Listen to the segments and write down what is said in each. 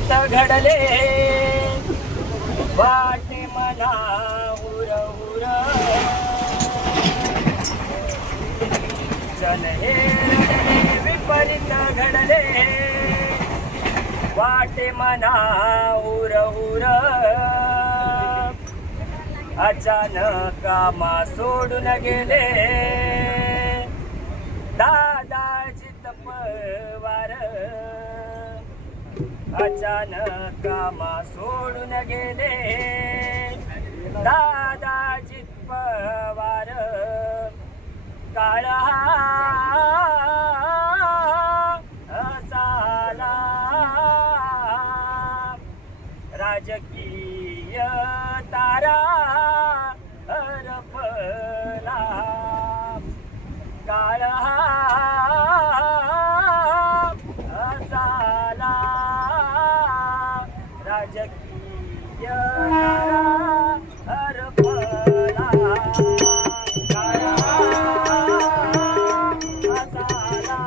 विपरीत घडले वाटे मना हुर हुर जन हे रडले विपरीत घडले वाटे मना हुर हुर अचानक कामा सोडून गेले दादाजी पवार अचानक कामा सोडून गेले दादाजी पवार काळा साला राजकीय तारा हरपला काळा साला राजकीय तारा हरपला काळा साला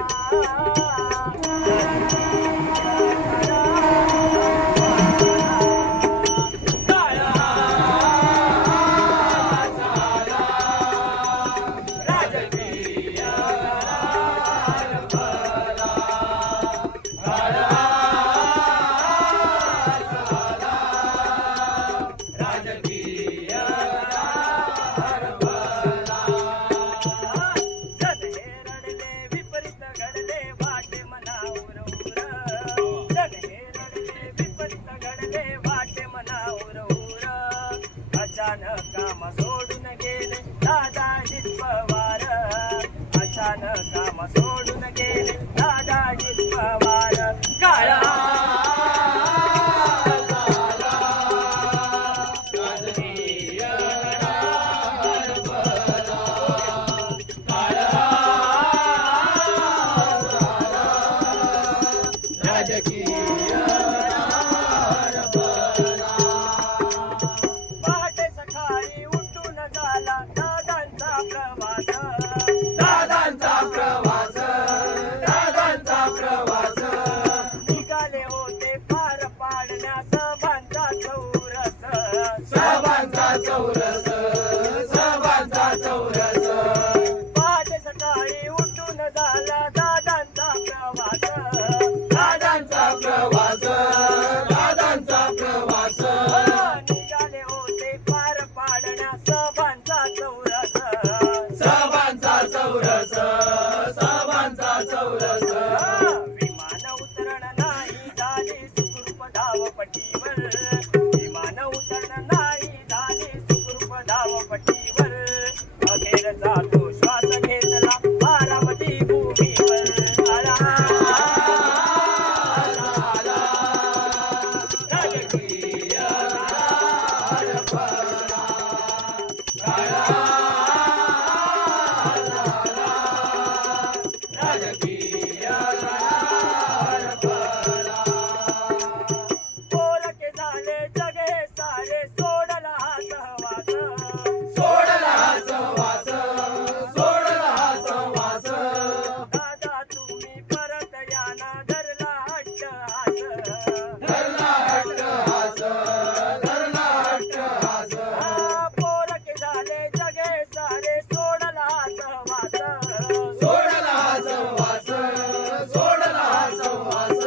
अचानक कामा सोडून गेले दादाजी पवार अचानक कामा सोडून गेले दादाजी पवार काळा चौरस सभांचा चौरस पहाटे सकाळी उठून झाला दादांचा प्रवास दादांचा प्रवास दादांचा प्रवास निघाले होते पार पाडण्या सभांचा चौरस सभांचा चौरस सभांचा चौरस विमान उतरण नाही झाली सुखरूप धावपट्टीवर विमान उतरण नाही धावपट्टीवर अखेर जातो श्वास घेतला बारामती भूमीवर राजकीय पोरके झाले जगे सारे सोडला हा सहवास सोडला सहवास सोडला सहवास दादा तुम्ही परत याना धरला अट्टहास धरला अट्टहास धरला अट्टहास पोरके झाले जगे सारे सोडला सहवास सोडला सहवास सोडला सहवास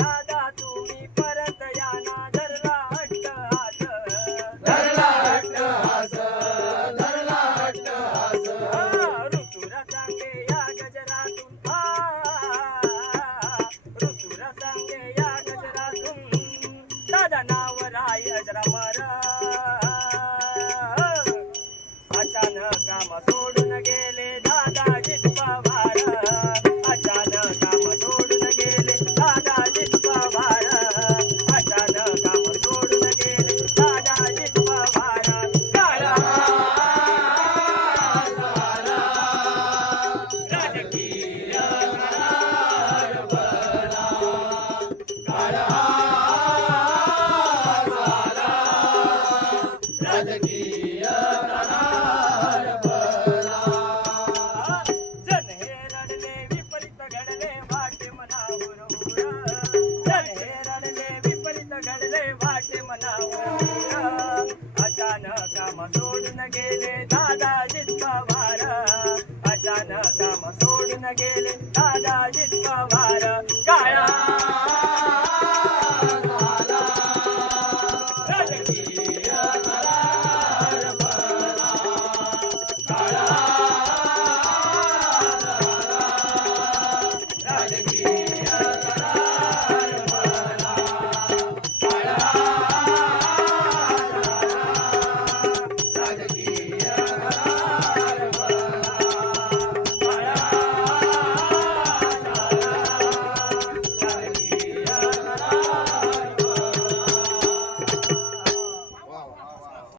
दादा तुम्ही परत याना धरला अट्टहास धरला अट्टहास धरला अट्टहास ऋतुरा सांगे या गजरातून ऋतुरा सांगे या गजरातून दादा नाव राय अजरामर अचानक कामा सोडून गेले दादाजी पवार अचानक कामा सोडून गेले दादाजी पवार अचानक कामा सोडून गेले दादाजी पवार काळा राजकीय काळा राजकीय जन हे रडले विपरीत घडले वाटे मना हुर हुर जन हे रडले गेले दादाजी पवार, अचानक काम सोडून गेले दादाजी पवार.